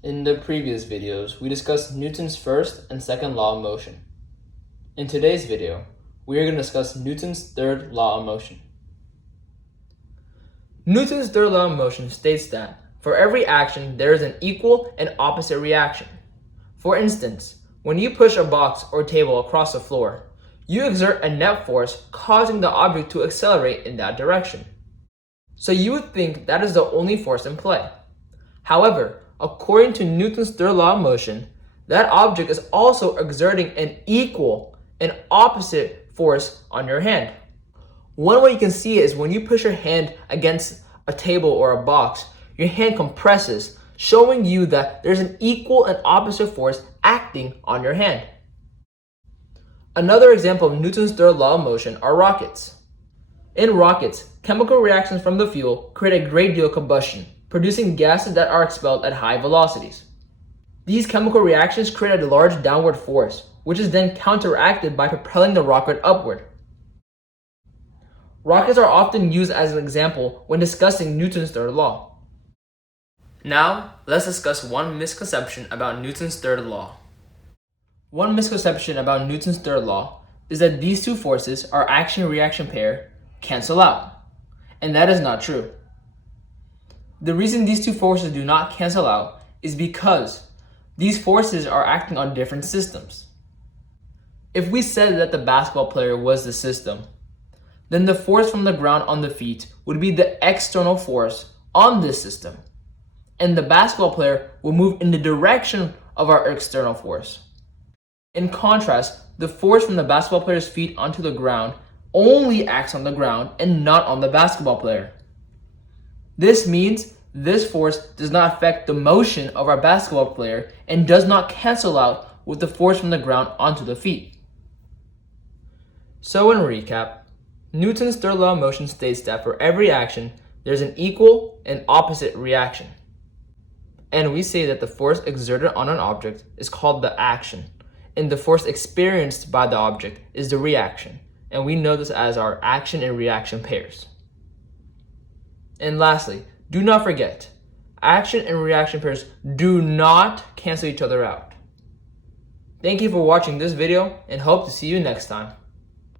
In the previous videos, we discussed Newton's first and second law of motion. In today's video, we are going to discuss Newton's third law of motion. Newton's third law of motion states that for every action, there is an equal and opposite reaction. For instance, when you push a box or table across the floor, you exert a net force causing the object to accelerate in that direction. So you would think that is the only force in play. However, according to Newton's third law of motion, that object is also exerting an equal and opposite force on your hand. One way you can see it is when you push your hand against a table or a box, your hand compresses, showing you that there's an equal and opposite force acting on your hand. Another example of Newton's third law of motion are rockets. In rockets, chemical reactions from the fuel create a great deal of combustion, producing gases that are expelled at high velocities. These chemical reactions create a large downward force, which is then counteracted by propelling the rocket upward. Rockets are often used as an example when discussing Newton's third law. Now, let's discuss one misconception about Newton's third law. One misconception about Newton's third law is that these two forces, our action-reaction pair, cancel out. And that is not true. The reason these two forces do not cancel out is because these forces are acting on different systems. If we said that the basketball player was the system, then the force from the ground on the feet would be the external force on this system, and the basketball player will move in the direction of our external force. In contrast, the force from the basketball player's feet onto the ground only acts on the ground and not on the basketball player. This means this force does not affect the motion of our basketball player and does not cancel out with the force from the ground onto the feet. So in recap, Newton's third law of motion states that for every action, there's an equal and opposite reaction. And we say that the force exerted on an object is called the action, and the force experienced by the object is the reaction. And we know this as our action and reaction pairs. And lastly, do not forget, action and reaction pairs do not cancel each other out. Thank you for watching this video and hope to see you next time.